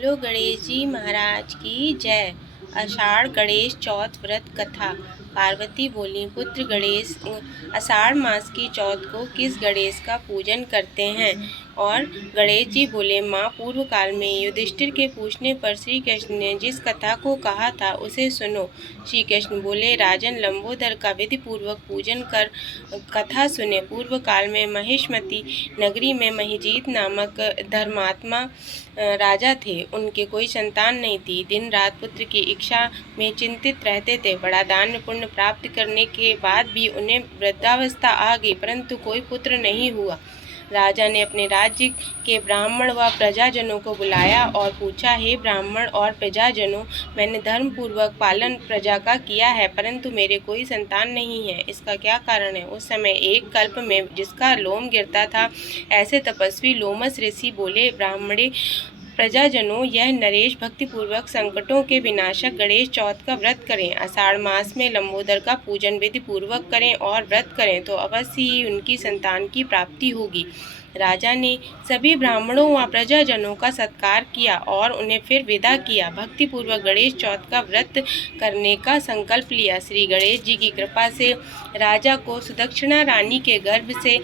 बोलो गणेश जी महाराज की जय। आषाढ़ गणेश चौथ व्रत कथा। पार्वती बोली, पुत्र गणेश आषाढ़ मास की चौथ को किस गणेश का पूजन करते हैं? और गणेश जी बोले, माँ, पूर्व काल में युधिष्ठिर के पूछने पर श्री कृष्ण ने जिस कथा को कहा था उसे सुनो। श्री कृष्ण बोले, राजन, लंबोदर का विधि पूर्वक पूजन कर कथा सुने। पूर्व काल में महिष्मती नगरी में महिजीत नामक धर्मात्मा राजा थे। उनके कोई संतान नहीं थी। दिन रात पुत्र की इच्छा में चिंतित रहते थे। बड़ा दान पुण्य प्राप्त करने के बाद भी उन्हें वृद्धावस्था आ गई, परंतु कोई पुत्र नहीं हुआ। राजा ने अपने राज्य के ब्राह्मण व प्रजाजनों को बुलाया और पूछा, हे ब्राह्मण और प्रजाजनों, मैंने धर्म पूर्वक पालन प्रजा का किया है, परंतु मेरे कोई संतान नहीं है। इसका क्या कारण है? उस समय एक कल्प में जिसका लोम गिरता था, ऐसे तपस्वी लोमस ऋषि बोले, ब्राह्मणे प्रजाजनों, यह नरेश भक्तिपूर्वक संकटों के विनाशक गणेश चौथ का व्रत करें। आषाढ़ मास में लंबोदर का पूजन विधि पूर्वक करें और व्रत करें तो अवश्य ही उनकी संतान की प्राप्ति होगी। राजा ने सभी ब्राह्मणों व प्रजाजनों का सत्कार किया और उन्हें फिर विदा किया। भक्तिपूर्वक गणेश चौथ का व्रत करने का संकल्प लिया। श्री गणेश जी की कृपा से राजा को सुदक्षिणा रानी के गर्भ से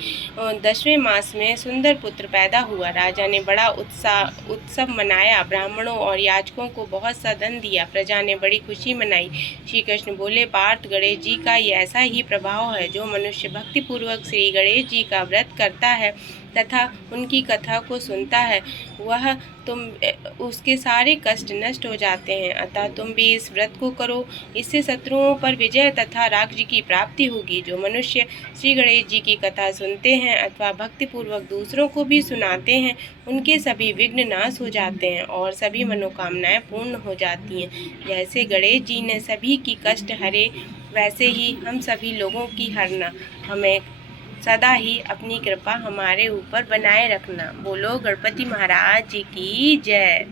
10वें मास में सुंदर पुत्र पैदा हुआ। राजा ने बड़ा उत्सव मनाया। ब्राह्मणों और याचकों को बहुत सा धन दिया। प्रजा ने बड़ी खुशी मनाई। श्री कृष्ण बोले, पार्थ, गणेश जी का ये ऐसा ही प्रभाव है। जो मनुष्य भक्तिपूर्वक श्री गणेश जी का व्रत करता है तथा उनकी कथा को सुनता है, वह उसके सारे कष्ट नष्ट हो जाते हैं। अतः तुम भी इस व्रत को करो। इससे शत्रुओं पर विजय तथा राज्य की प्राप्ति होगी। जो मनुष्य श्री गणेश जी की कथा सुनते हैं अथवा भक्तिपूर्वक दूसरों को भी सुनाते हैं, उनके सभी विघ्न नाश हो जाते हैं और सभी मनोकामनाएं पूर्ण हो जाती हैं। जैसे गणेश जी ने सभी की कष्ट हरे, वैसे ही हम सभी लोगों की हरना। हमें सदा ही अपनी कृपा हमारे ऊपर बनाए रखना। बोलो गणपति महाराज जी की जय।